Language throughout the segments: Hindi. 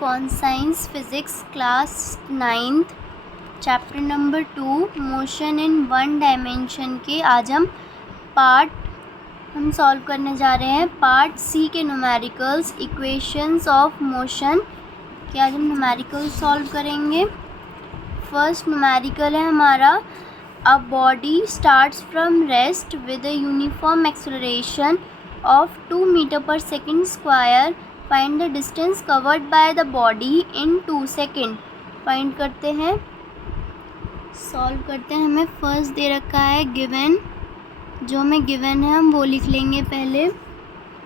Conscience physics class 9th chapter number 2 motion in one dimension के आज हम सॉल्व करने जा रहे हैं पार्ट सी के न्यूमेरिकल्स इक्वेशंस ऑफ मोशन के आज हम न्यूमेरिकल्स सॉल्व करेंगे। फर्स्ट न्यूमेरिकल है हमारा a body starts from rest with a uniform acceleration of 2 metre per second square. Find the distance covered by the body in 2 second. Find करते हैं, सॉल्व करते हैं। हमें फर्स्ट दे रखा है गिवन, जो हमें गिवन है हम वो लिख लेंगे। पहले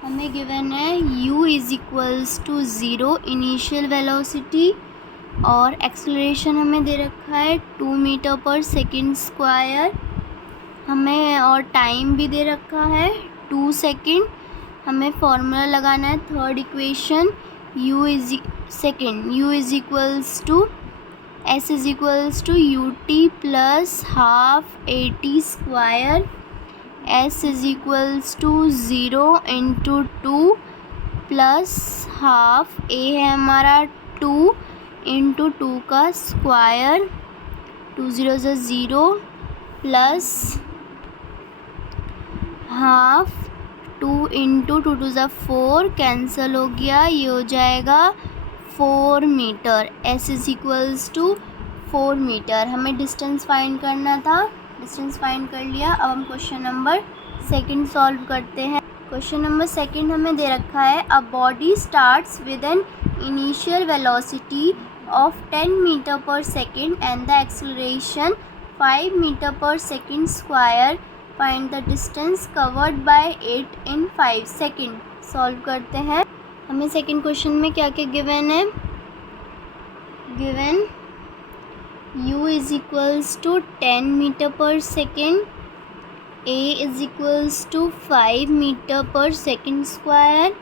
हमें गिवन है u is equals to 0 initial velocity और एक्सेलरेशन हमें दे रखा है 2 मीटर पर सेकेंड स्क्वायर हमें, और टाइम भी दे रखा है 2 सेकेंड। हमें फॉर्मूला लगाना है third equation u is equals to s is equals to ut plus half at square. s is equals to 0 into 2 plus half, a है हमारा 2 इंटू 2 का स्क्वायर, 2 0 से 0 प्लस हाफ 2 इंटू 2 2 ज़ा 4 कैंसिल हो गया, ये हो जाएगा 4 metre. s is equals to 4 metre. हमें डिस्टेंस फाइंड करना था, डिस्टेंस फाइंड कर लिया। अब हम क्वेश्चन नंबर सेकंड सॉल्व करते हैं। क्वेश्चन नंबर सेकंड हमें दे रखा है a body starts with an initial velocity of 10 metre per second and the acceleration 5 metre per second square. Find the distance covered by it in 5 second. Solve करते हैं। हमें सेकंड क्वेश्चन में क्या क्या गिवन है। Given u is equals to 10 metre per second, a is equals to 5 metre per second square,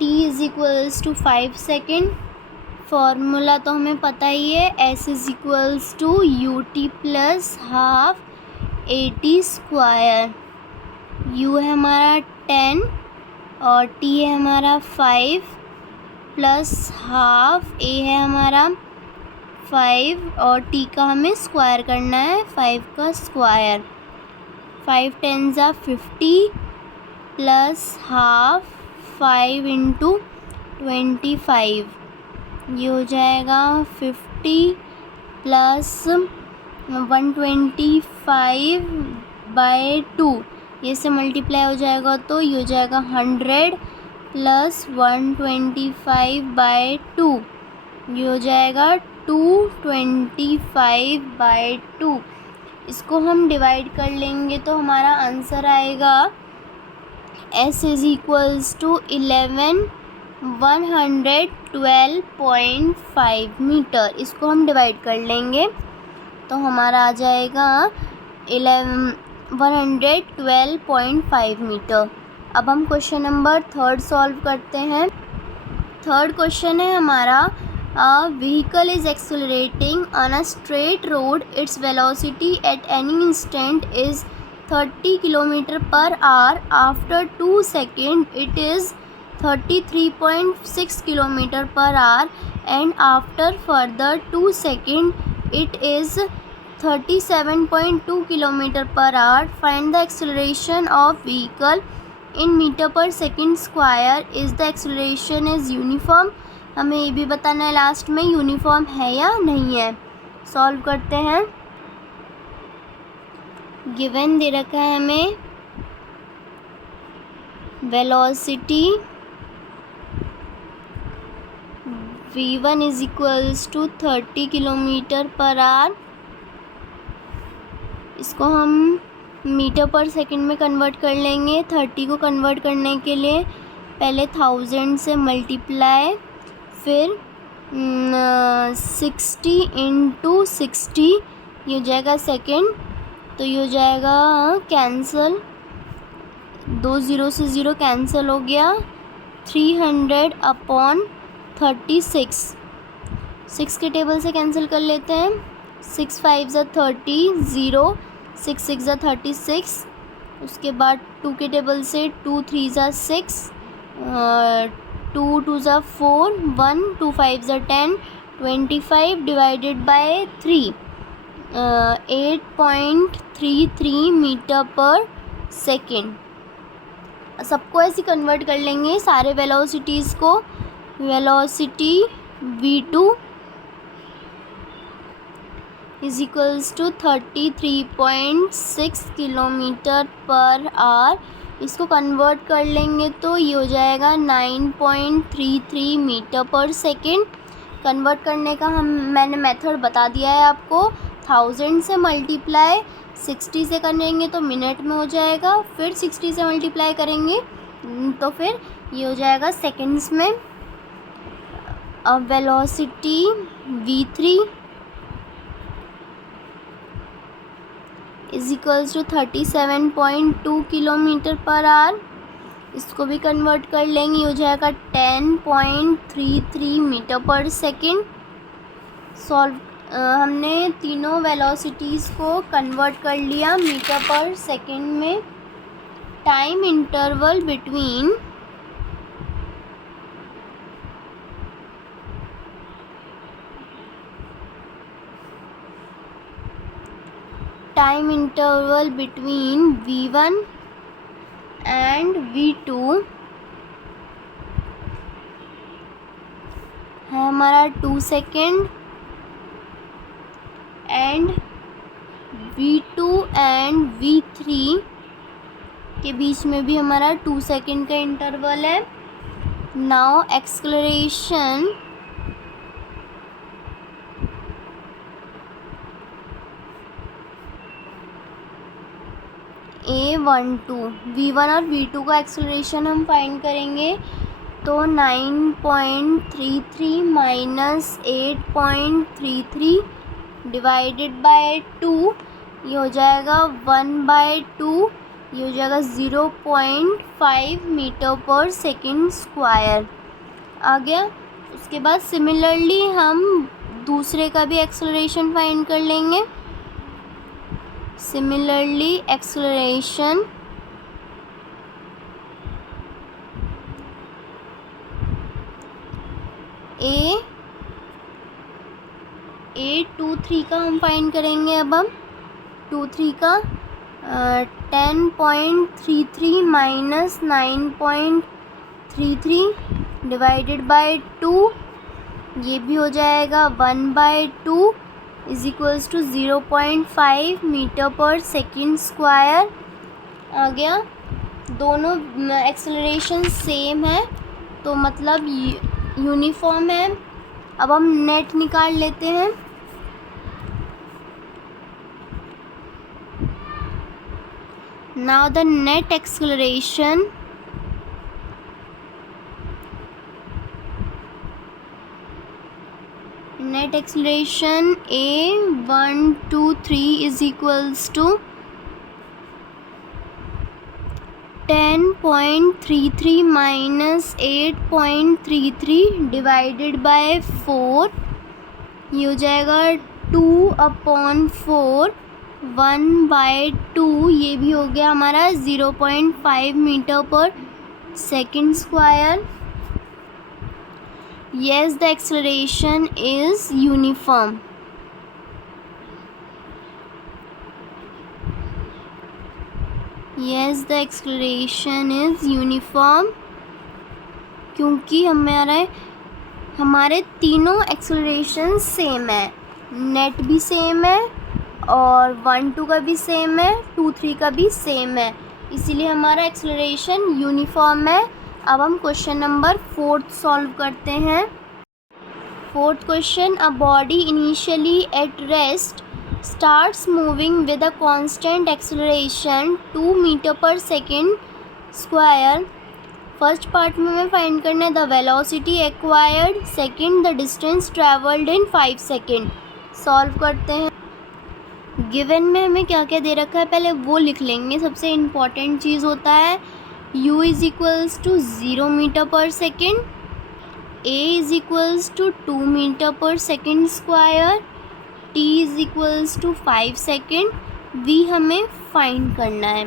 t is equals to 5 second. Formula तो हमें पता ही है, s is equals to ut plus half at square. u है हमारा 10 और t है हमारा 5 प्लस हाफ, a है हमारा 5 और t का हमें स्क्वायर करना है, 5 का स्क्वायर। 5 10 ज़ा 50 प्लस हाफ 5 इंटू 25, ये हो जाएगा 50 प्लस 125 बाय 2, ये से मल्टीप्लाई हो जाएगा तो ये हो जाएगा 100 प्लस 125 बाय 2, ये हो जाएगा 225 बाय 2। इसको हम डिवाइड कर लेंगे तो हमारा आंसर आएगा s is equals to 112.5 metre. इसको हम डिवाइड कर लेंगे तो हमारा आ जाएगा 112.5 मीटर। अब हम क्वेश्चन नंबर थर्ड सॉल्व करते हैं। थर्ड क्वेश्चन है हमारा a vehicle is accelerating on a straight road, its velocity at any instant is 30 kilometre per hour. After 2 second it is 33.6 kilometre per hour and after further 2 second it is 37.2 kilometre per hour. Find the acceleration of vehicle in metre per second square. Is the acceleration is uniform. हमें ये भी बताना है लास्ट में यूनिफॉर्म है या नहीं है। सॉल्व करते हैं। गिवन दे रखा है हमें velocity v1 is equals to 30 kilometre per hour. इसको हम मीटर पर सेकंड में कन्वर्ट कर लेंगे। 30 को कन्वर्ट करने के लिए पहले 1000 से मल्टीप्लाई, फिर 60 इंटू 60, ये हो जाएगा सेकेंड, तो ये हो जाएगा कैंसल, 2 0 से 0 कैंसिल हो गया। 300 अपॉन 36, 6 के टेबल से कैंसिल कर लेते हैं। 6 5 ज़ा 30, 0 6 6 ज़ा 36। उसके बाद 2 के टेबल से 2 3 ज़ा 6, 2 2 ज़ा 4, 1 2 5 ज़ा 10, 25 divided by 3, 8.33 metre per second. सबको ऐसे कन्वर्ट कर लेंगे सारे वेलोसिटीज़ को। Velocity v2 is equals to 33.6 kilometre per hour. इसको कन्वर्ट कर लेंगे तो ये हो जाएगा 9.33 मीटर पर सेकेंड। कन्वर्ट करने का मैंने मेथड बता दिया है आपको। 1000 से मल्टीप्लाई 60 से करेंगे तो मिनट में हो जाएगा, फिर 60 से मल्टीप्लाई करेंगे तो फिर ये हो जाएगा सेकेंड्स में। अब velocity v3 is equals to 37.2 kilometre per hour. इसको भी कन्वर्ट कर लेंगे, ये हो जाएगा 10.33 मीटर पर सेकेंड। हमने तीनों वेलोसिटीज़ को कन्वर्ट कर लिया मीटर पर सेकेंड में। Time interval between v1 and v2 है हमारा 2 second, and v2 and v3 के बीच में भी हमारा 2 सेकेंड का इंटरवल है। नाउ एक्सेलरेशन a12 v1 और v2 का एक्सेलरेशन हम फाइंड करेंगे तो 9.33 माइनस 8.33 डिवाइडेड बाय 2, ये हो जाएगा 1/2, ये हो जाएगा 0.5 मीटर पर सेकेंड स्क्वायर आ गया। उसके बाद सिमिलरली हम दूसरे का भी एक्सेलरेशन फाइंड कर लेंगे। सिमिलरली एक्सेलरेशन a23 का हम फाइंड करेंगे। अब हम 23 का 10.33 माइनस 9.33 डिवाइडेड बाय 2, ये भी हो जाएगा 1/2 is equals to 0.5 metre per second square आ गया। दोनों एक्सेलरेशन सेम है तो मतलब यूनिफॉर्म है। अब हम नेट निकाल लेते हैं। Now the net acceleration a123 is equals to 10.33 minus 8.33 divided by 4, ये हो जाएगा 2/4, 1/2, ये भी हो गया हमारा 0.5 metre per second square. Yes, the acceleration is uniform. Yes, the acceleration is uniform क्योंकि हमारे तीनों एक्सेलरेशन सेम है। नेट भी सेम है और 1-2 का भी सेम है, 2-3 का भी सेम है, इसीलिए हमारा एक्सेलरेशन यूनिफॉर्म है। अब हम क्वेश्चन नंबर 4 सॉल्व करते हैं। 4th question, a body initially at rest starts moving with a constant acceleration 2 metre per second square. First part में हमें फाइंड करना है the velocity acquired, second the distance travelled in 5 second. Solve करते हैं। गिवन में हमें क्या क्या दे रखा है पहले वो लिख लेंगे। सबसे इम्पॉर्टेंट चीज़ होता है u is equals to 0 metre per second, a is equals to 2 metre per second square, t is equals to 5 second, v हमें फाइंड करना है।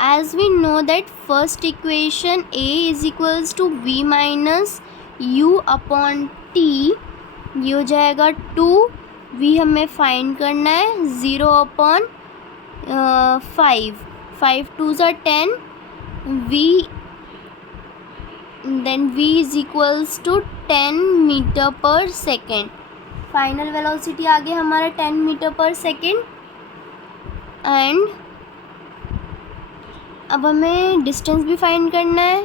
as we know that first equation a is equals to v minus u upon t, ये हो जाएगा 2, v हमें फाइंड करना है 0 upon 5, 5 2s are 10, v then v is equals to 10 metre per second. Final velocity आ गया हमारा 10 मीटर पर सेकेंड। एंड अब हमें डिस्टेंस भी फाइंड करना है,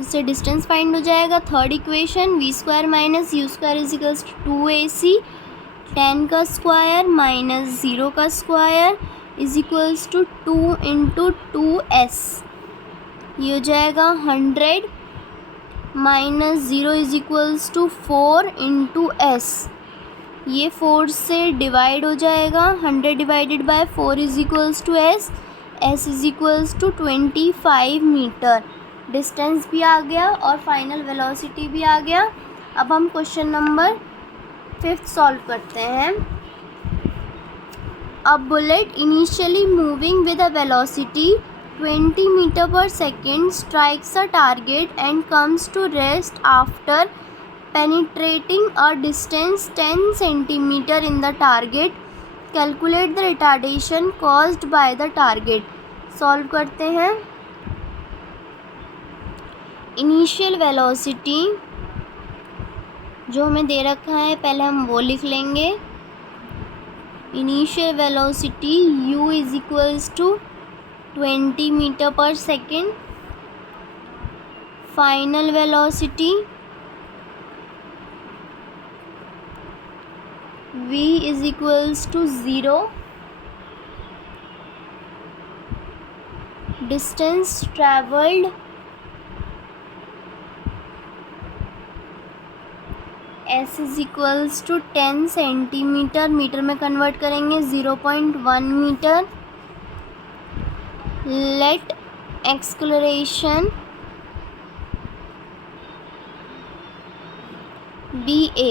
इससे डिस्टेंस फाइंड हो जाएगा। Third equation V square minus U square is equals to 2ac, 10 का स्क्वायर माइनस 0 का square is equals to 2 into 2s, ये हो जाएगा 100 minus 0 is equals to 4 into s, ये 4 से डिवाइड हो जाएगा। 100 divided by 4 is equals to s, s is equals to 25 metre. Distance भी आ गया और फाइनल वेलोसिटी भी आ गया। अब हम क्वेश्चन नंबर 5 सॉल्व करते हैं। A bullet initially moving with a velocity 20 metre per second strikes a target and comes to rest after penetrating a distance 10 centimeter in the target. Calculate the retardation caused by the target. Solve करते हैं। इनिशियल वेलोसिटी जो हमें दे रखा है पहले हम वो लिख लेंगे। Initial velocity u is equals to 20 metre per second. Final velocity v is equals to 0, distance travelled s is equals to 10 centimetre, metre में कन्वर्ट करेंगे 0.1 metre. Let acceleration be a।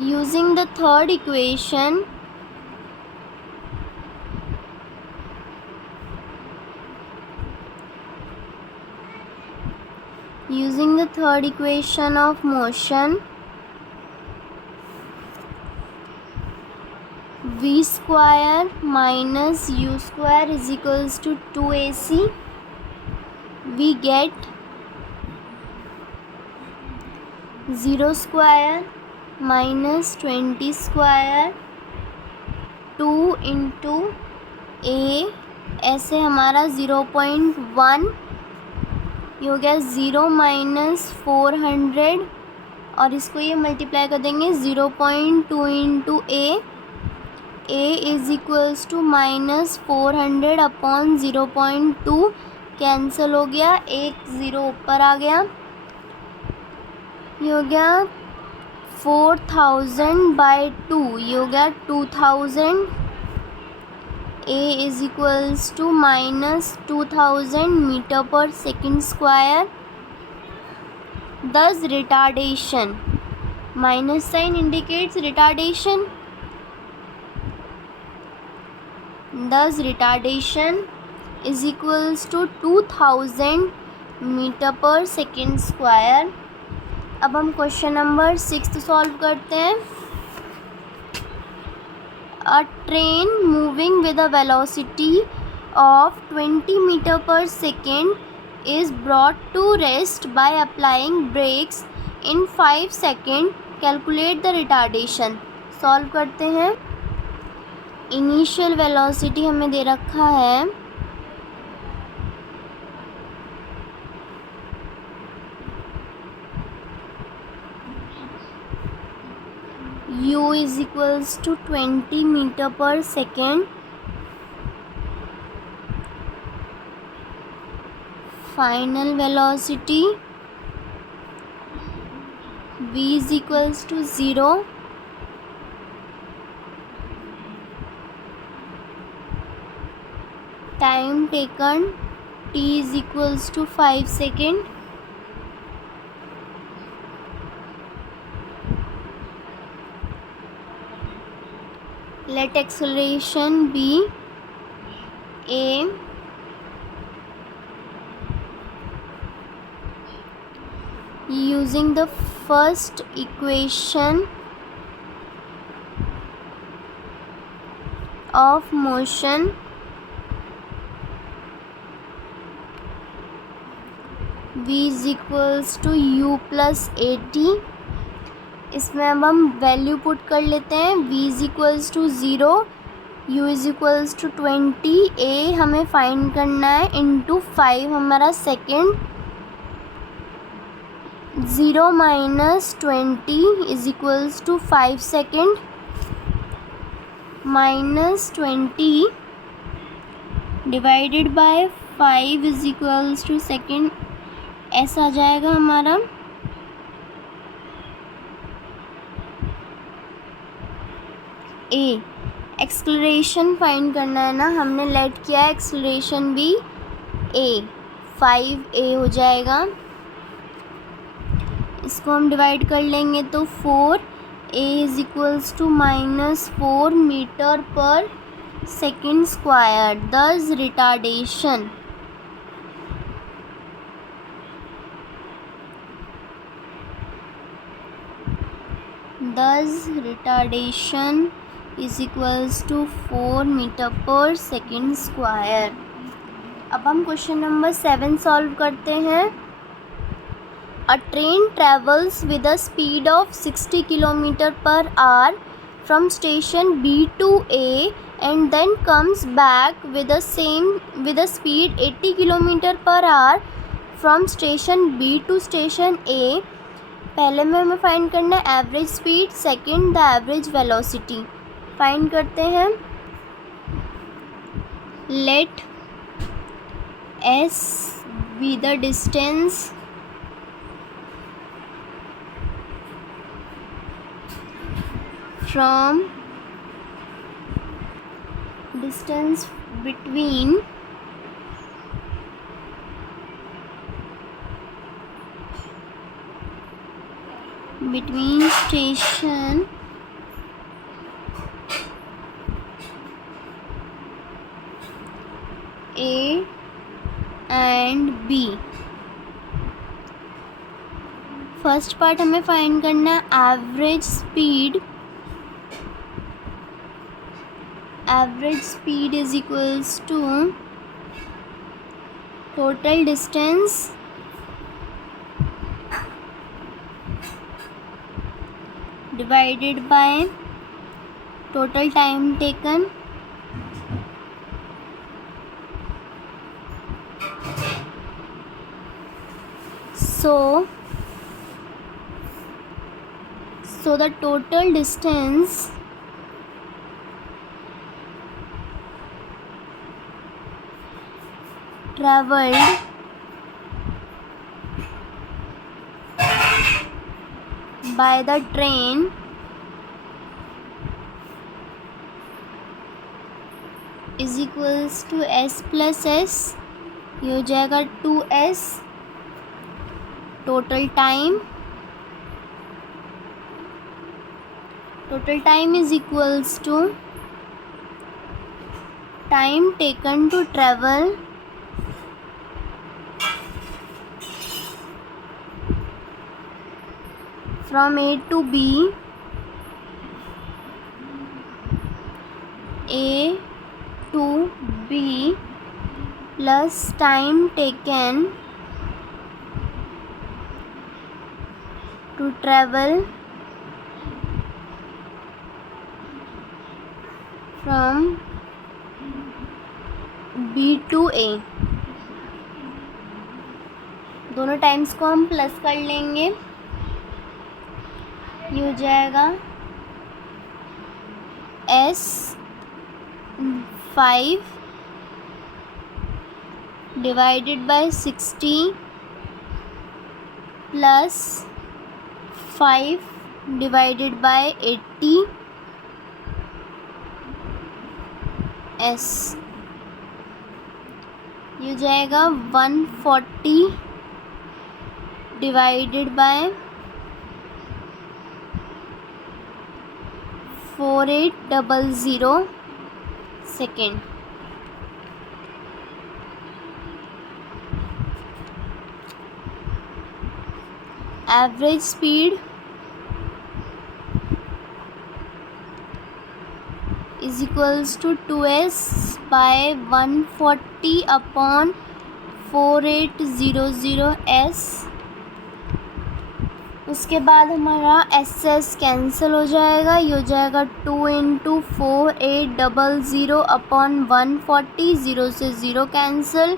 Using the third equation, of motion, v square minus u square is equals to 2ac, we get 0 square minus 20 square 2 into a, ऐसे हमारा 0.1, ये हो गया 0 माइनस 400 और इसको ये मल्टीप्लाई कर देंगे 0.2 into A is equals to minus 400 upon 0.2, cancel हो गया, एक 0 ऊपर आ गया, ये हो गया 4000 बाई 2, ये हो गया 2000। a is equals to minus 2000 metre per second square. दस retardation, minus sign indicates retardation, this retardation is equals to 2000 metre per second square. अब हम क्वेश्चन नंबर 6 सॉल्व करते हैं। A train moving with a velocity of 20 metre per second is brought to rest by applying brakes in 5 second. Calculate the retardation. Solve करते हैं। इनिशियल वेलोसिटी हमें दे रखा है u is equals to 20 metre per second. Final velocity v is equals to 0। Time taken t is equals to 5 second. let acceleration be a using the first equation of motion v is equals to u plus at। इसमें अब हम वैल्यू पुट कर लेते हैं। v is equals to 0, u is equals to 20, a हमें फाइंड करना है इंटू 5 हमारा second. 0 minus 20 is equals to 5 second minus 20 divided by 5 is equals to second. ऐसा आ जाएगा हमारा। ए एक्सलरेशन फाइंड करना है ना, हमने लेट किया है एक्सलरेशन भी a, 5a हो जाएगा। इसको हम डिवाइड कर लेंगे तो 4, a is equals to -4 metre per second square. दस retardation is equals to 4 metre per second square. अब हम क्वेश्चन नंबर 7 सॉल्व करते हैं। A train travels with a speed of 60 kilometre per hour from station B to A and then comes back with a speed 80 kilometre per hour from station B to station A। पहले में हमें फाइंड करना है average speed, second the average velocity. Find करते हैं। लेट s be the distance between station A and B। First part हमें फाइंड करना है average speed. Average speed is equals to total distance divided by total time taken. So the total distance traveled by the train is equals to s plus s। ये हो जाएगा 2s। Total time is equals to time taken to travel from A to B, plus time taken to travel from B to A। दोनों टाइम्स को हम प्लस कर लेंगे। ये हो जाएगा s 5 divided by 60 plus 5 divided by 80 s। ये हो जाएगा 140 divided by 4800 second. Average speed is equals to 2s by 140 upon 4800s। उसके बाद हमारा एस कैंसिल हो जाएगा, ये हो जाएगा 2 इंटू 4800 अपॉन 140, 0 से 0 कैंसिल,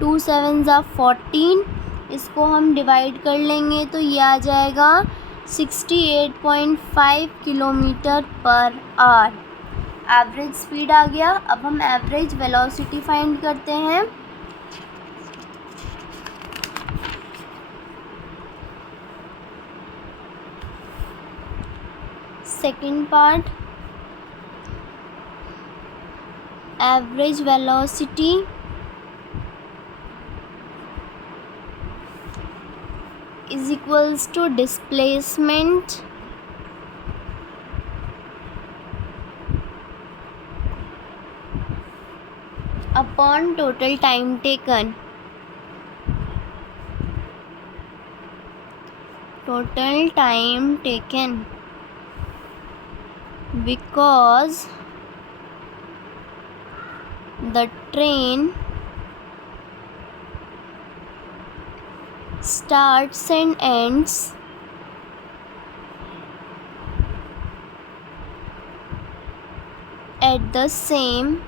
2 7 ज़ा 14। इसको हम डिवाइड कर लेंगे तो ये आ जाएगा 68.5 kilometre per our. Average speed आ गया। अब हम एवरेज वेलोसिटी फाइंड करते हैं। Second part, average velocity is equals to displacement upon total time taken. Total time taken, because the train starts and ends at the same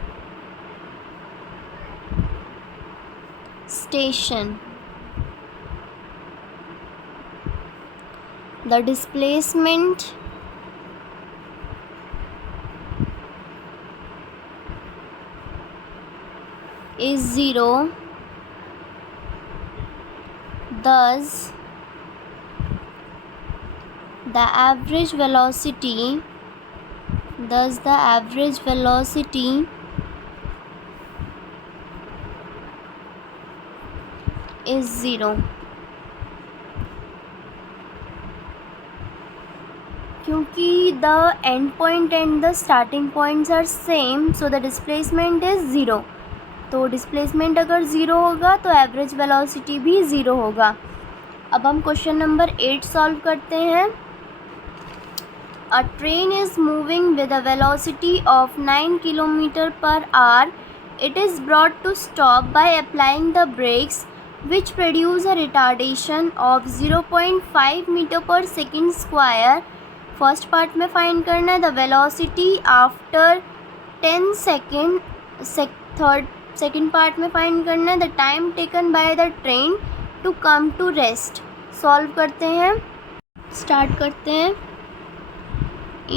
station. The displacement is 0. Thus, the average velocity is 0. क्योंकि the end point and the starting points are same, so the displacement is 0. तो डिस्प्लेसमेंट अगर ज़ीरो होगा तो एवरेज वेलोसिटी भी ज़ीरो होगा। अब हम क्वेश्चन नंबर 8 सॉल्व करते हैं। A train is moving with a velocity of 9 kilometre per hour. It is brought to stop by applying the brakes which produce a retardation of 0.5 metre per second square. First part में फाइंड करना है the velocity after 10 second. Second part में फाइंड करना है the time taken by the train to come to rest. Solve करते हैं, स्टार्ट करते हैं।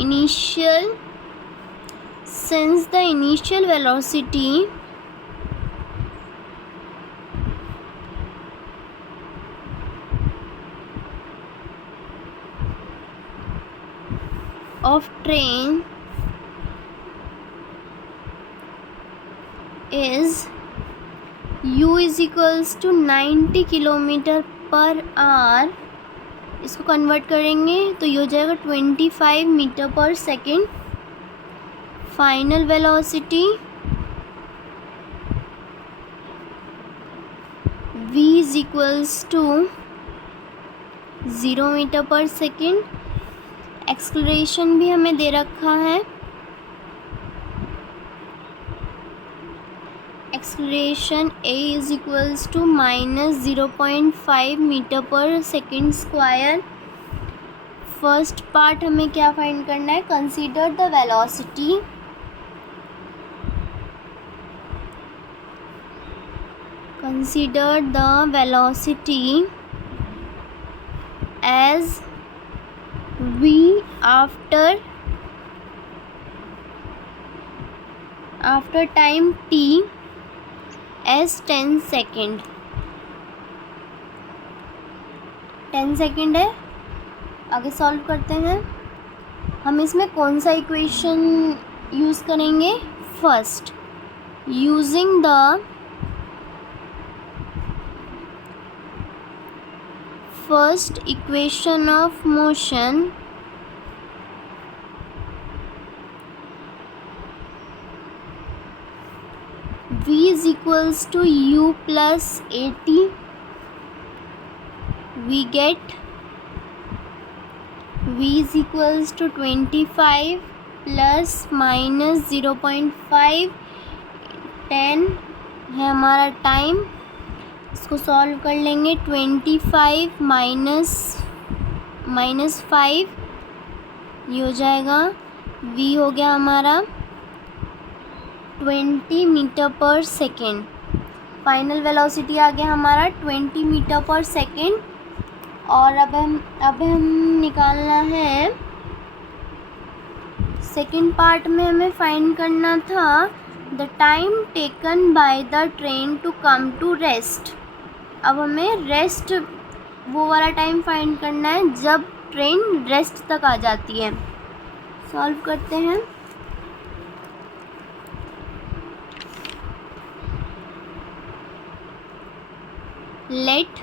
Initial, since the initial velocity of train is u is equals to 90 kilometre per hour. इसको कन्वर्ट करेंगे तो ये हो जाएगा 25 metre per second. Final velocity v is equals to 0 metre per second. Acceleration भी हमें दे रखा है, acceleration a is equals to -0.5 metre per second square. First part हमें क्या फाइंड करना है, consider the velocity. Consider the velocity as v after time t as 10 second. 10 second है। आगे सॉल्व करते हैं। हम इसमें कौन सा इक्वेशन यूज़ करेंगे, first using the first equation of motion v is equals to u plus 80. We get v is equals to 25 plus minus 0.5 10 है हमारा टाइम. इसको सॉल्व कर लेंगे. 25 माइनस 5 ये हो जाएगा. v हो गया हमारा 20 metre per second. Final velocity आ गया हमारा 20 मीटर पर सेकेंड. और अब हम निकालना है सेकेंड पार्ट में. हमें फाइंड करना था the time taken by the train to come to rest. अब हमें रेस्ट वो वाला टाइम फाइंड करना है जब ट्रेन रेस्ट तक आ जाती है. सॉल्व करते हैं. Let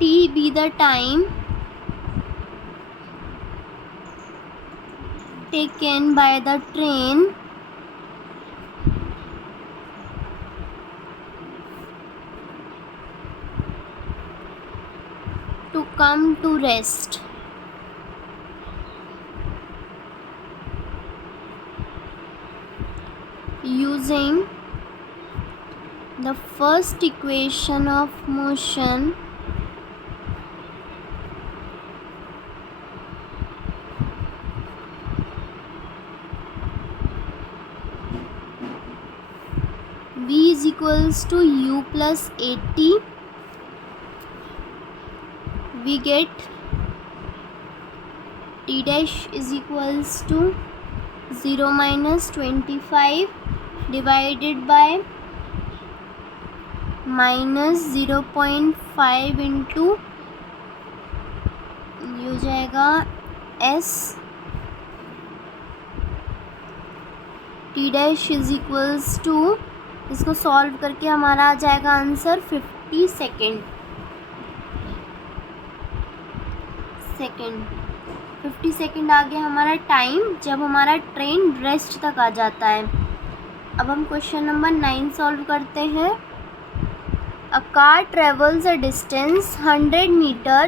t be the time taken by the train to come to rest. Using the first equation of motion, v is equals to u plus 80. We get t dash is equals to 0 minus 25 divided by minus 0.5 into ये हो जाएगा s. t dash is equals to, इसको सॉल्व करके हमारा आ जाएगा आंसर 50 सेकेंड. 50 सेकेंड आ गया हमारा टाइम जब हमारा ट्रेन रेस्ट तक आ जाता है. अब हम क्वेश्चन नंबर 9 सॉल्व करते हैं. A car travels a distance 100 meter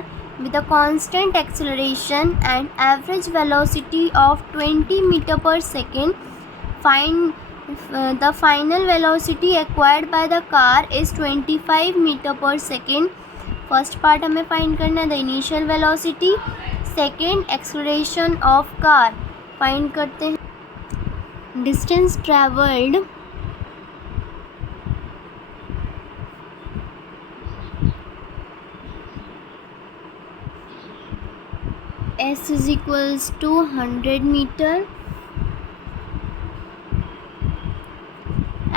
with a constant acceleration and average velocity of 20 meter per second. Find the final velocity acquired by the car is 25 meter per second. First part हमें फाइंड करना है the initial velocity. Second acceleration of car find करते हैं. Distance travelled s is equals to 100 meter.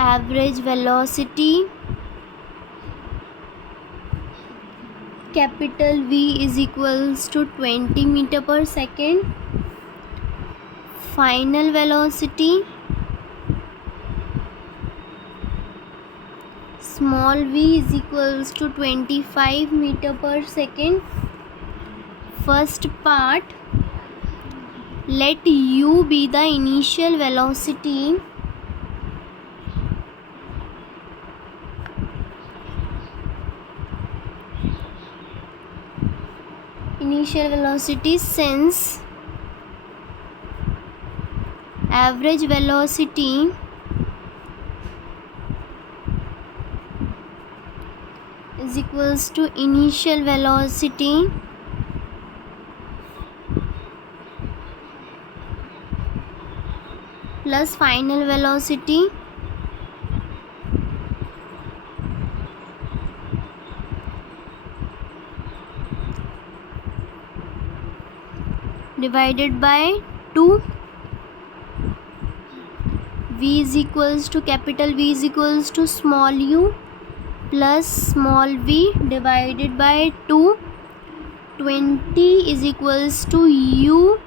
Average velocity capital V is equals to 20 meter per second. Final velocity small v is equals to 25 meter per second. First part, let u be the initial velocity. Initial velocity since average velocity is equals to initial velocity plus final velocity divided by 2. V is equals to capital V is equals to small u plus small v divided by 2. 20 is equals to u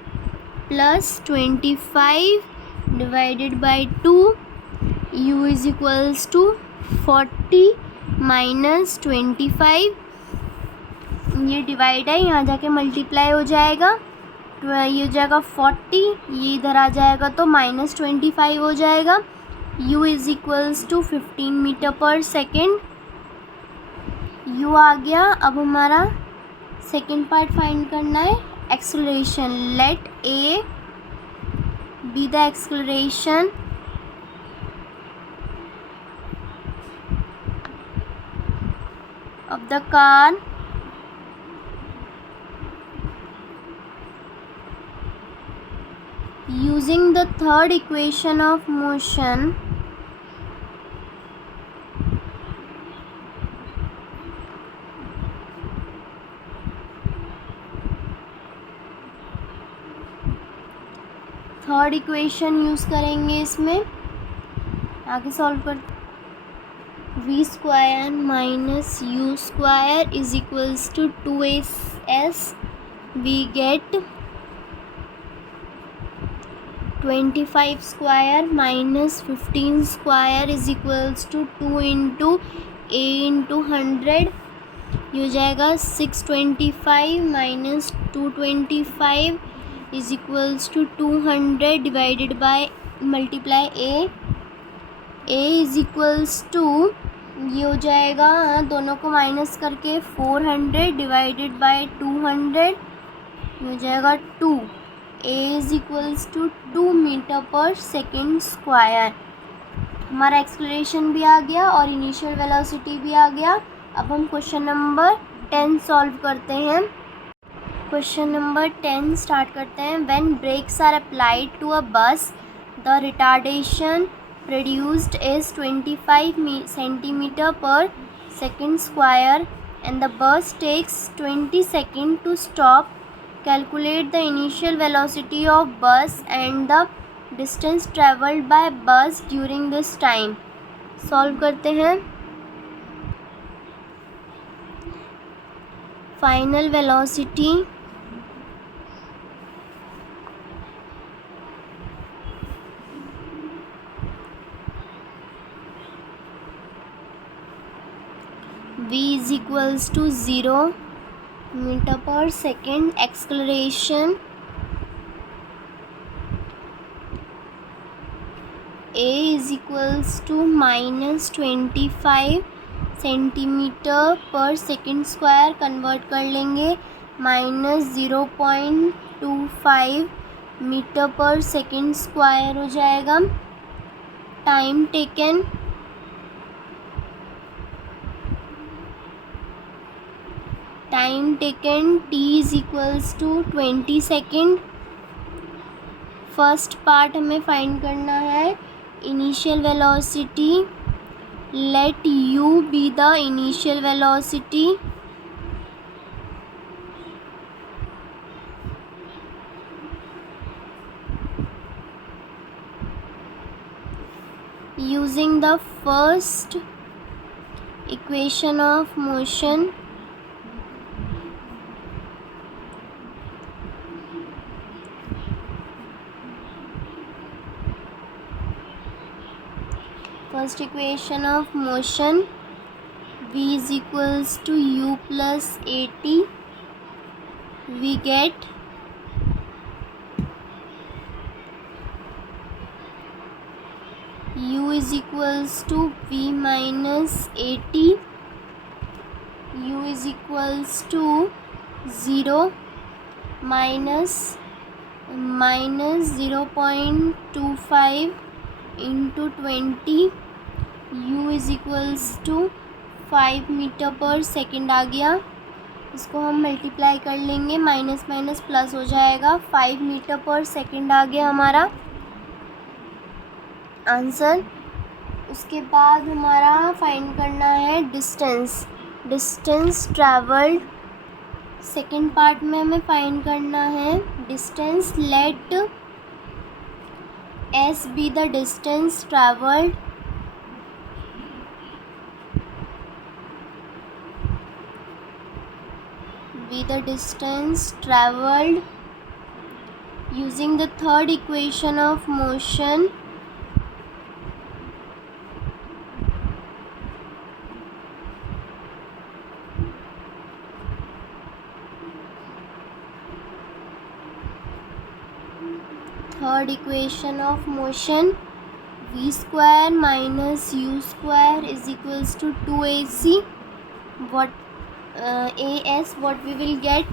plus 25 divided by 2. u is equals to 40 minus 25. ये डिवाइड है, यहाँ जाके मल्टीप्लाई हो जाएगा. तो ये हो जाएगा 40, ये इधर आ जाएगा तो -25 हो जाएगा. u is equals to 15 metre per second. u आ गया। अब हमारा सेकेंड पार्ट फाइंड करना है, acceleration. Let a be the acceleration of the car using the third equation of motion. Third equation use करेंगे इसमें, आगे सॉल्व कर। V square minus U square is equals to 2s। We get 25 square minus 15 square is equals to 2 into a into 100। ये हो जाएगा 625 minus 225 is equals to 200 divided by multiply a is equals to, ये हो जाएगा दोनों को माइनस करके 400 डिवाइडेड बाय 200, हो जाएगा 2। a is equals to 2 metre per second square. हमारा एक्सेलरेशन भी आ गया और इनिशियल वेलोसिटी भी आ गया। अब हम क्वेश्चन नंबर 10 सॉल्व करते हैं। क्वेश्चन नंबर 10 स्टार्ट करते हैं। When brakes are applied to a bus the retardation produced is 25 centimeter per second square and the bus takes 20 seconds to stop. Calculate the initial velocity of bus and the distance traveled by bus during this time. Solve करते हैं। Final velocity v is equals to 0 meter per second। Acceleration a is equals to minus 25 centimetre per second square, convert कर लेंगे minus 0.25 metre per second square हो जाएगा। Time taken t is equals to 20 second. First part हमें फाइंड करना है initial velocity. Let u be the initial velocity. Using the first equation of motion, first equation of motion, v is equals to u plus at। we get u is equals to v minus at। u is equals to 0 minus 0.25 into 20। u is equals to 5 metre per second आ गया। इसको हम मल्टीप्लाई कर लेंगे, माइनस माइनस प्लस हो जाएगा। 5 मीटर पर सेकेंड आ गया हमारा आंसर। उसके बाद हमारा फाइंड करना है डिस्टेंस ट्रैवल्ड। सेकेंड पार्ट में हमें फाइंड करना है distance. Let s be the distance traveled, using the third equation of motion। third equation of motion, v square minus u square is equals to 2ac. What as what we will get?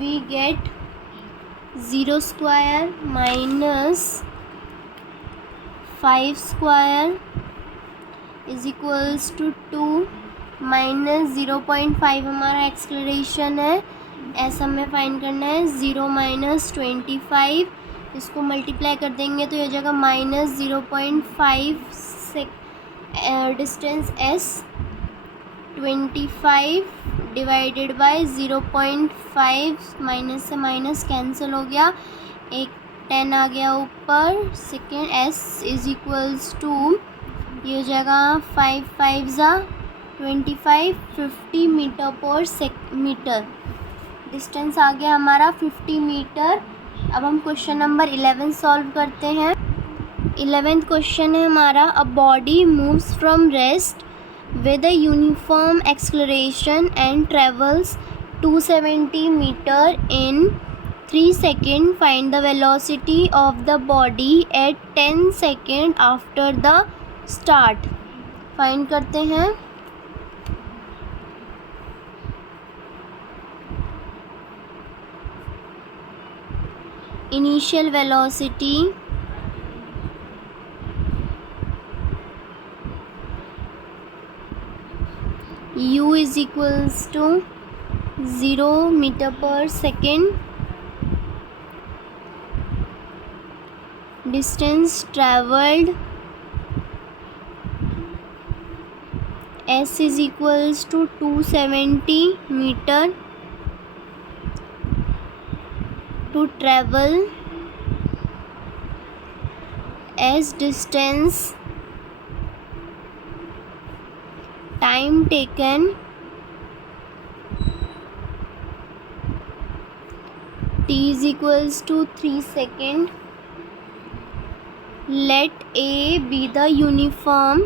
We get 0 square minus 5 square is equals to 2 minus 0.5 हमारा एक्सलेरेशन है, ऐसा हमें फाइंड करना है. 0 माइनस 25, इसको मल्टीप्लाई कर देंगे तो ये हो जाएगा minus 0.5 distance s. 25 divided by 0.5, minus से माइनस कैंसिल हो गया, एक 10 आ गया ऊपर. Second s is equals to ये हो जाएगा 5 5 ज़ा 25, 50 मीटर पर मीटर. डिस्टेंस आ गया हमारा 50 मीटर. अब हम क्वेश्चन नंबर 11 सॉल्व करते हैं. 11th क्वेश्चन है हमारा, a body moves from rest with a uniform acceleration and travels 270 meter in 3 seconds. Find the velocity of the body at 10 seconds after the start. Find करते हैं. Initial velocity u is equals to 0 meter per second. Distance traveled s is equals to 270 meter. To travel s distance, time taken t is equals to 3 seconds. Let a be the uniform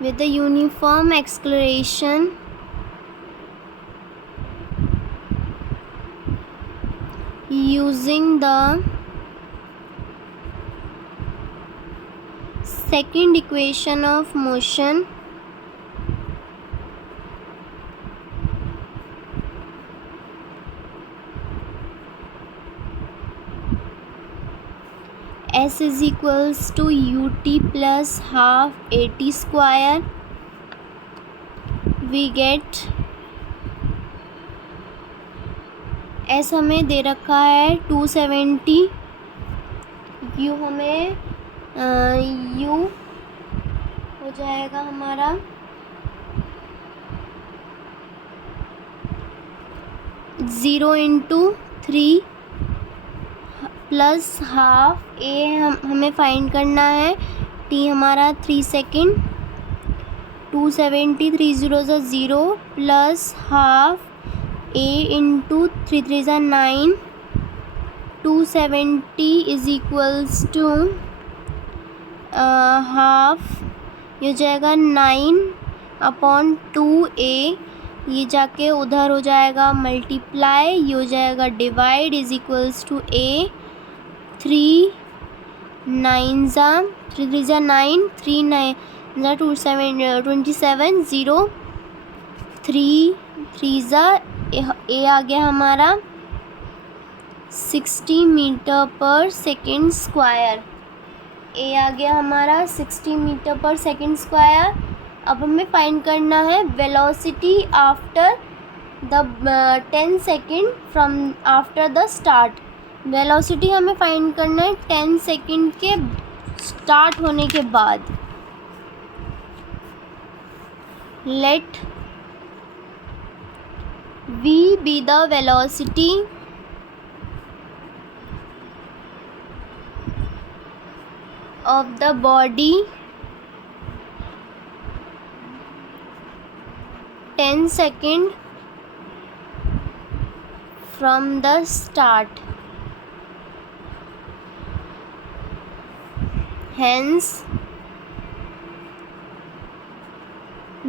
with the uniform acceleration using the second equation of motion. S is equals to ut plus half at square. We get S हमें दे रखा है 270, u हमें u हो जाएगा हमारा 0 इंटू 3 प्लस हाफ. ए हमें फाइंड करना है. टी हमारा 3 सेकेंड. 270 3 0 ज़ा 0 प्लस हाफ ए इंटू 3 3 ज़ा 9. 270 इज इक्वल्स टू हाफ, ये हो जाएगा 9/2a. ये जाके उधर हो जाएगा मल्टीप्लाई, ये हो जाएगा divide is equals to a. 3 9 ज़ा 3 3 ज़ा 9, 3 9 ज़ा 27 0 3 3 ज़ा ए आ गया हमारा 60 मीटर पर सेकेंड स्क्वायर. ए आ गया हमारा 60 मीटर पर सेकेंड स्क्वायर. अब हमें फाइंड करना है velocity after the 10 second from after the start. Velocity हमें फाइंड करना है 10 सेकेंड के स्टार्ट होने के बाद. Let v be the velocity of the body 10 seconds from the start. Hence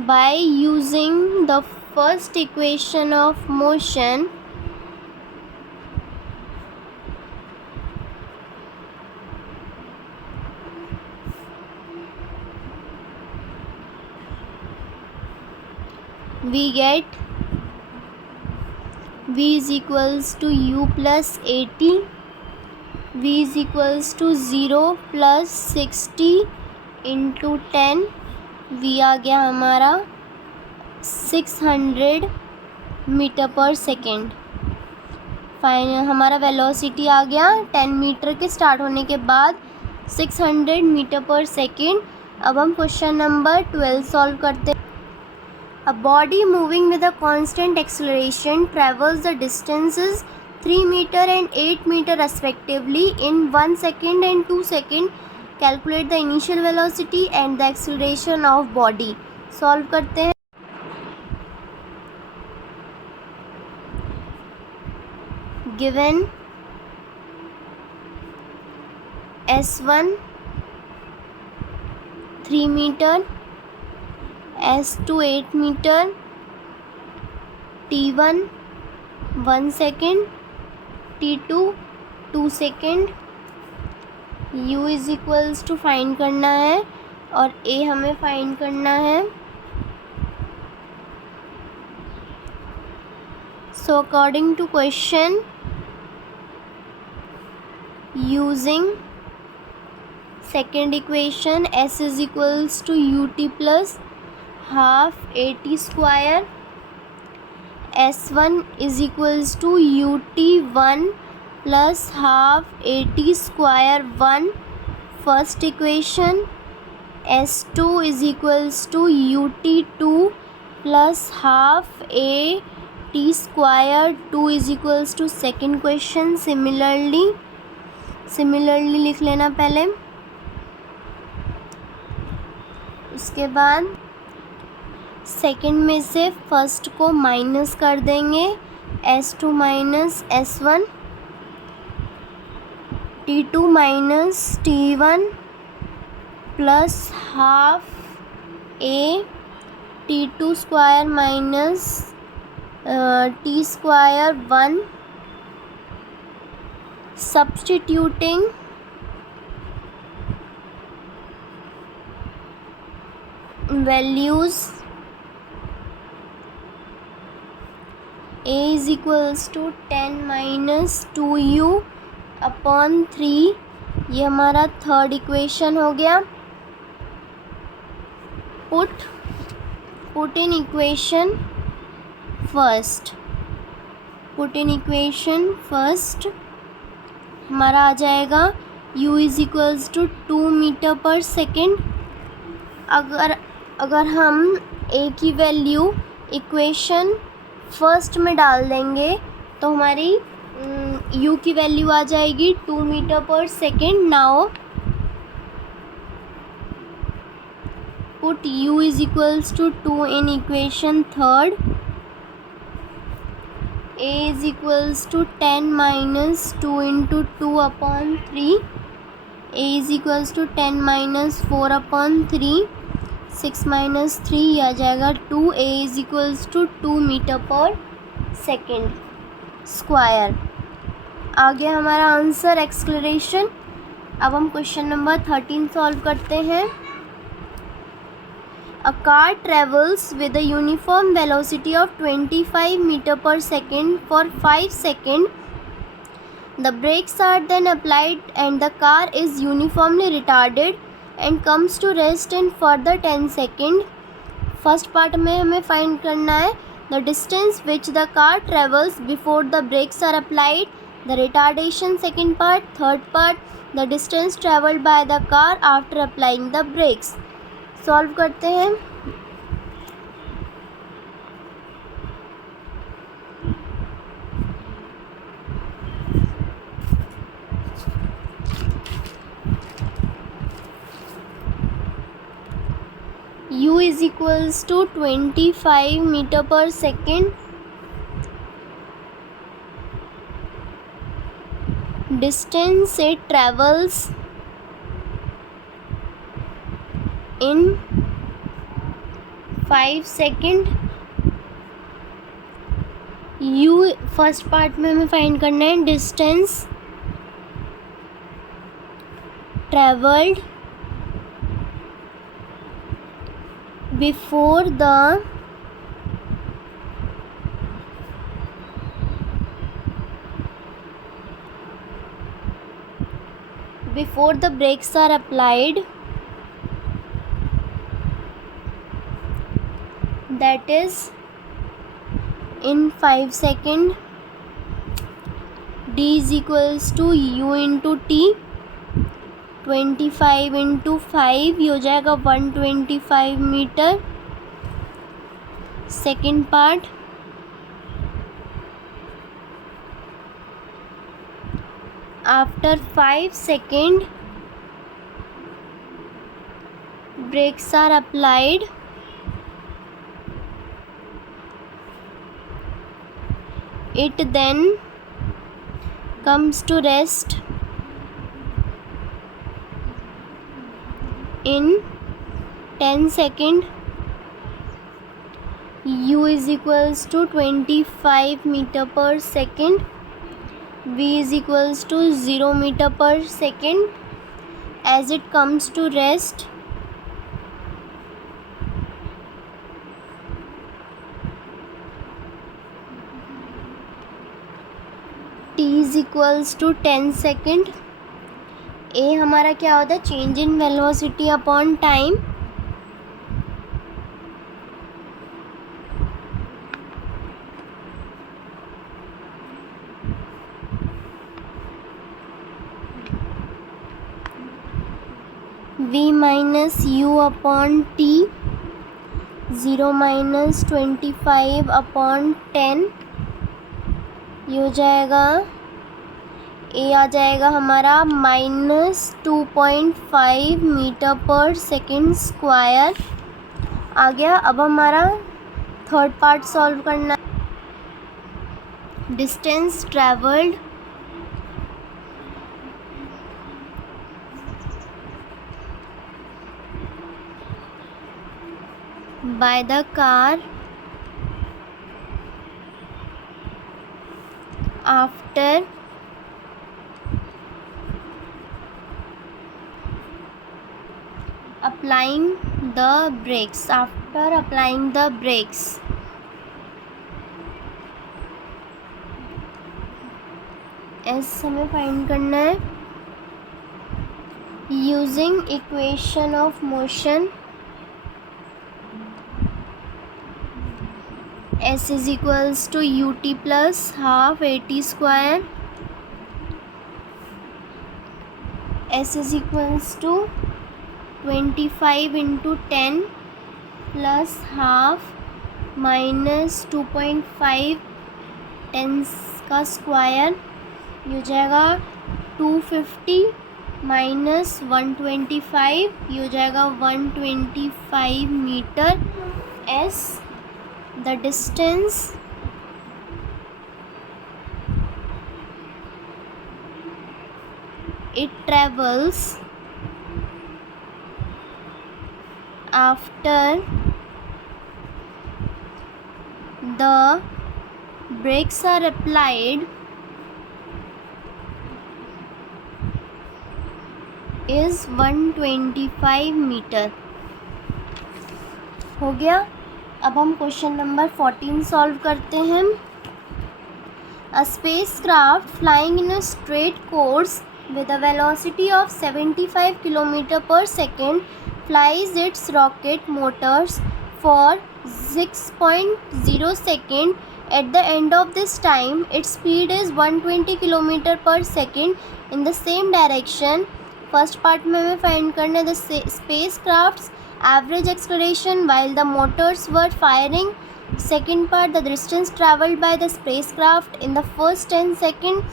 by using the first equation of motion, we get v is equals to u plus 80, v is equals to 0 plus 60 into 10, v आ गया हमारा 600 मीटर पर सेकेंड। फाइनल हमारा वेलोसिटी आ गया 10 मीटर के स्टार्ट होने के बाद 600 मीटर पर सेकेंड। अब हम क्वेश्चन नंबर 12 सॉल्व करते हैं। A body moving with a constant acceleration travels the distances 3 meter and 8 meter respectively in 1 second and 2 second. Calculate the initial velocity and the acceleration of body. Solve करते हैं। Given S1 3 meter, S2 8 meter, T1 1 second, T2 2 second, U is equals to find करना है और A हमें फाइंड करना है। So according to question, using second equation S is equals to UT plus half AT square, S1 is equals to UT1 plus half AT square 1 first equation, S2 is equals to UT2 plus half AT square 2 is equals to second question. Similarly लिख लेना पहले, उसके बाद सेकेंड में से फर्स्ट को माइनस कर देंगे, S2 minus S1, T2 minus T1 plus half A T2 square minus T square 1, substituting values A is equals to 10 minus 2U upon 3, ये हमारा थर्ड इक्वेशन हो गया। पुट इन इक्वेशन फर्स्ट, हमारा आ जाएगा U is equals to 2 metre per second. अगर हम A की वैल्यू इक्वेशन फर्स्ट में डाल देंगे तो हमारी U की वैल्यू आ जाएगी 2 metre per second. Now put U is equals to 2 in equation third, A is equals to 10 minus 2 into 2 upon 3, A is equals to 10 minus 4 upon 3, 6 minus 3 ये आ जाएगा 2, A is equals to 2 metre per second square. आ गया हमारा आंसर एक्सेलरेशन। अब हम क्वेश्चन नंबर 13 सॉल्व करते हैं। A car travels with a uniform velocity of 25 meter per second for 5 seconds. The brakes are then applied and the car is uniformly retarded and comes to rest in further 10 seconds. First part में हमें फाइंड करना है the distance which the car travels before the brakes are applied, the retardation second part, third part the distance traveled by the car after applying the brakes. Solve करते हैं। U is equals to 25 meter per second. Distance it travels in 5 second. u first part में हमें फाइंड करना है distance travelled before the brakes are applied, that is in 5 second। d is equals to u into t, 25 into 5 ये हो जाएगा 125 metre. Second part, after 5 second brakes are applied, it then comes to rest in 10 second। u is equals to 25 meter per second, v is equals to 0 meter per second। as it comes to rest, t is equals to 10 second। a हमारा क्या होता है, change in velocity upon time. v minus u upon t, 0 minus 25 upon 10 ये हो जाएगा, ए आ जाएगा हमारा -2.5 मीटर पर सेकेंड स्क्वायर आ गया। अब हमारा थर्ड पार्ट सॉल्व करना है। Distance travelled by the car after applying the brakes, S हमें फाइंड करना है using equation of motion. S is equals to U T plus half A T square. S is equals to 25 into 10 plus half minus 2.5 10 का स्क्वायर ये हो जाएगा 250 माइनस 125 ये हो जाएगा 125 metre. S the distance it travels after the brakes are applied is 125 metre. हो गया। अब हम क्वेश्चन नंबर 14 सॉल्व करते हैं। A spacecraft flying in a straight course with a velocity of 75 km per second flies its rocket motors for 6.0 seconds. At the end of this time, its speed is 120 km per second in the same direction. First part में हमें find करना the spacecraft's average acceleration while the motors were firing. Second part, the distance traveled by the spacecraft in the first 10 seconds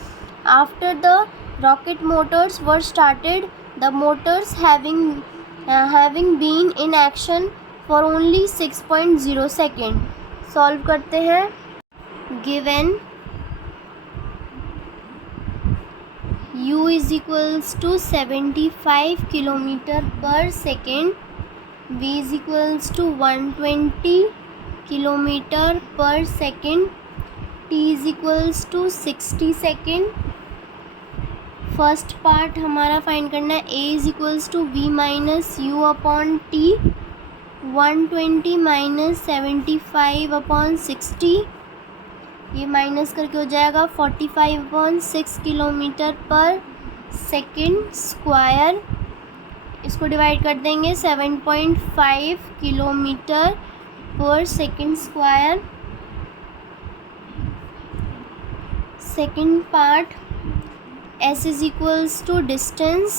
after the rocket motors were started, the motors having been in action for only 6.0 seconds. Solve करते हैं। Given u is equals to 75 km per second v is equals to 120 kilometre पर second, t is equals to 60 second. First part हमारा फाइंड करना है, a is equals to v minus U upon T, 120 minus 75 upon 60, ये माइनस करके हो जाएगा 45/6 किलोमीटर पर सेकेंड स्क्वायर। इसको डिवाइड कर देंगे 7.5 किलोमीटर पर second square. Second part, s is equals to distance,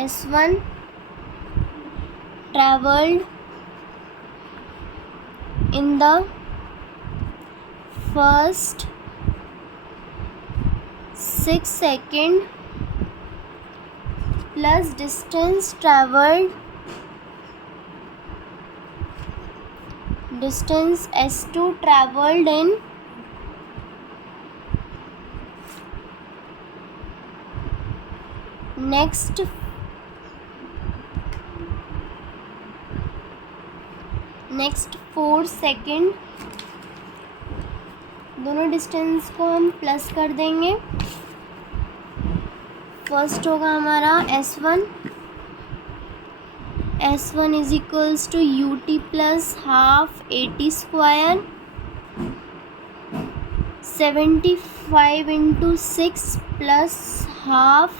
s1 traveled in the first 6 seconds plus distance traveled, distance s2 traveled in next 4 second. दोनों डिस्टेंस को हम प्लस कर देंगे। फर्स्ट होगा हमारा s1 is equals to ut plus half 80 square, 75 into 6 plus half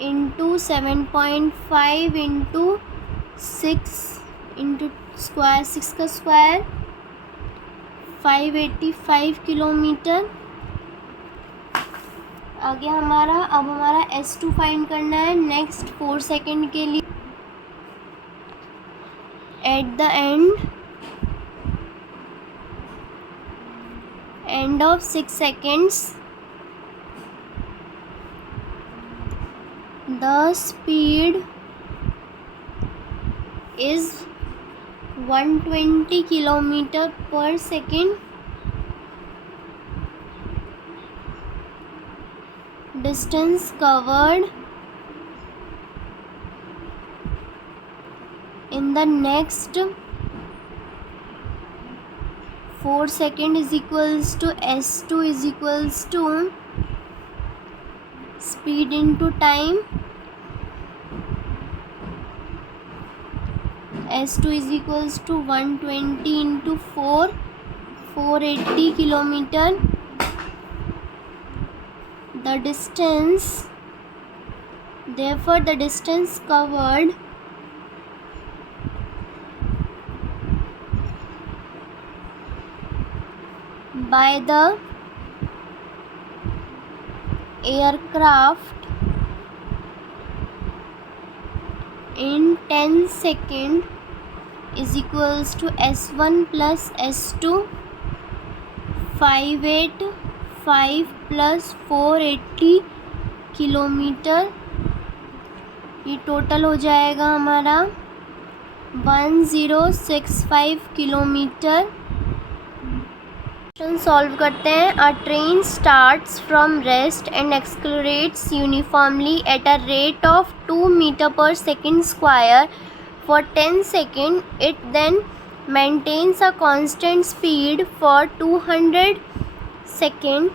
into 7.5 into 6 into square, 6 का स्क्वायर 585 किलोमीटर। आगे हमारा अब हमारा s2 फाइंड करना है नेक्स्ट 4 सेकेंड के लिए। At the end of 6 seconds the speed is 120 kilometre पर second. Distance covered in the next 4 seconds is equals to s2 is equals to speed into time, s2 is equals to 120 into 4, 480 kilometer। The distance, therefore the distance covered by the aircraft in 10 seconds is equals to s1 plus s2, 585 plus 480 kilometre. ये टोटल हो जाएगा हमारा 1065 किलोमीटर। क्वेश्चन सॉल्व करते हैं। A train starts from rest and accelerates uniformly at a rate of 2 metre per second square for 10 second. It then maintains a constant speed for 200 seconds.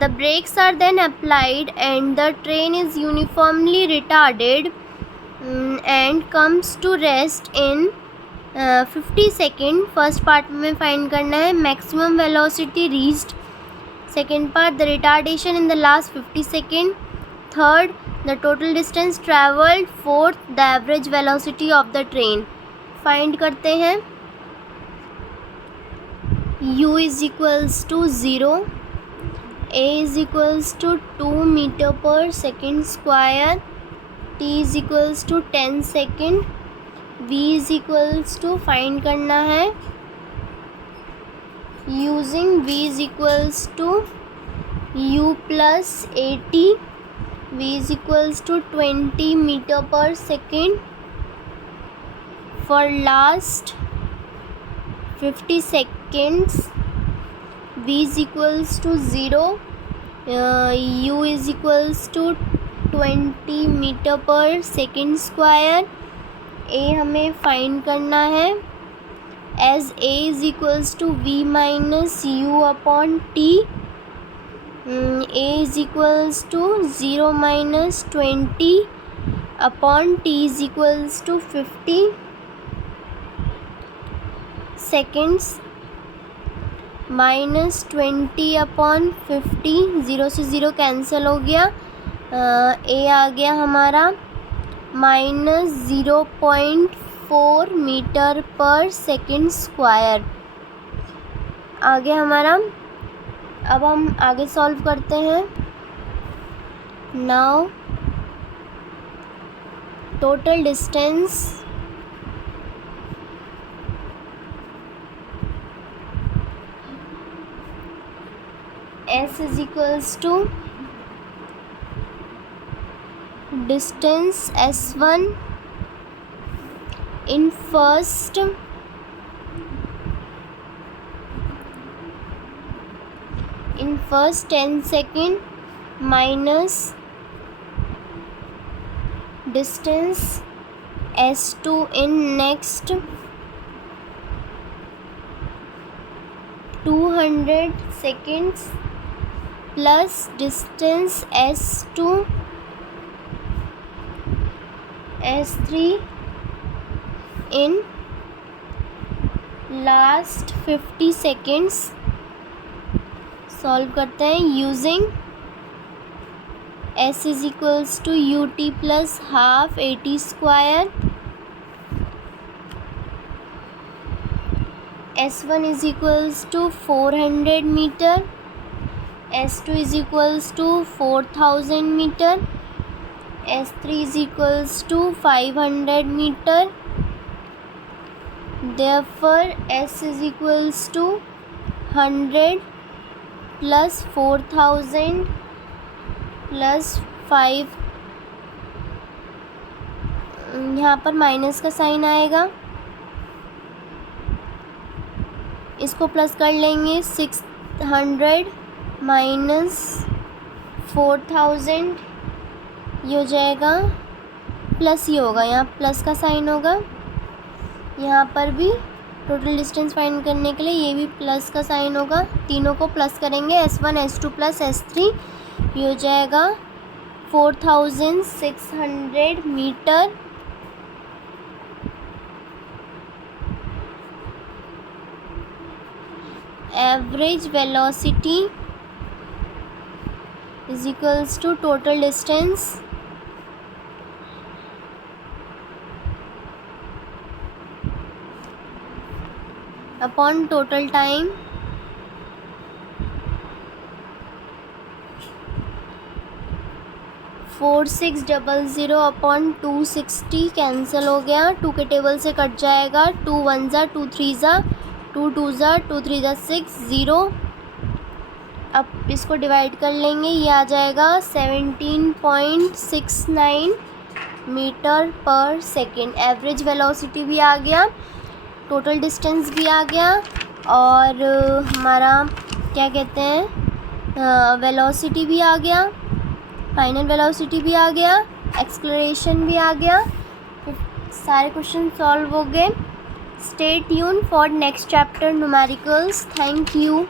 The brakes are then applied and the train is uniformly retarded and comes to rest in 50 seconds. First part में find करना है maximum velocity reached. Second part, the retardation in the last 50 seconds. Third, the total distance travelled. Fourth, the average velocity of the train. Find करते हैं। U is equals to 0, A is equals to 2 meter per second square, T is equals to 10 second, V is equals to find करना है using V is equals to U plus 80, V is equals to 20 meter per second for last 50 seconds. V is equals to 0, U is equals to 120 metre per second square. A हमें फाइंड करना है as A is equals to V minus U upon T. A is equals to 0 minus 20 upon T is equals to 50 seconds minus 20 upon 50, 0 से 0 कैंसिल हो गया। ए आ गया हमारा minus 0.4 metre per second square आ गया हमारा। अब हम आगे सॉल्व करते हैं। Now total distance S is equals to distance S1 in first in first 10 second minus distance S2 in next 200 seconds plus distance S2 S3 in last 50 seconds। Solve करते हैं using S is equals to UT plus half AT square। S1 is equals to 400 meter, S2 is equals to 4000 meter, S3 is equals to 500 meter। Therefore S is equals to 100 plus 4000 plus 5, यहाँ पर माइनस का साइन आएगा, इसको प्लस कर लेंगे। 600 माइनस 4000 ये हो जाएगा प्लस, ये होगा यहाँ प्लस का साइन होगा। यहाँ पर भी टोटल डिस्टेंस फाइंड करने के लिए ये भी प्लस का साइन होगा। तीनों को प्लस करेंगे S1 S2 प्लस S3, ये हो जाएगा 4600 metre. Average velocity is equals to total distance upon total time। Four 4600 upon 260 cancel हो गया, 2 के टेबल से कट जाएगा। 2 1 ज़ा 2 3 ज़ा 2 2 ज़ा 2 3 ज़ा 6 0। अब इसको डिवाइड कर लेंगे, ये आ जाएगा 17.69 metre per second. Average velocity भी आ गया, टोटल डिस्टेंस भी आ गया, और हमारा क्या कहते हैं वेलोसिटी भी आ गया, फाइनल वेलोसिटी भी आ गया, एक्सेलरेशन भी आ गया। सारे क्वेश्चन सॉल्व हो गए। Stay tune for next chapter numericals. Thank you.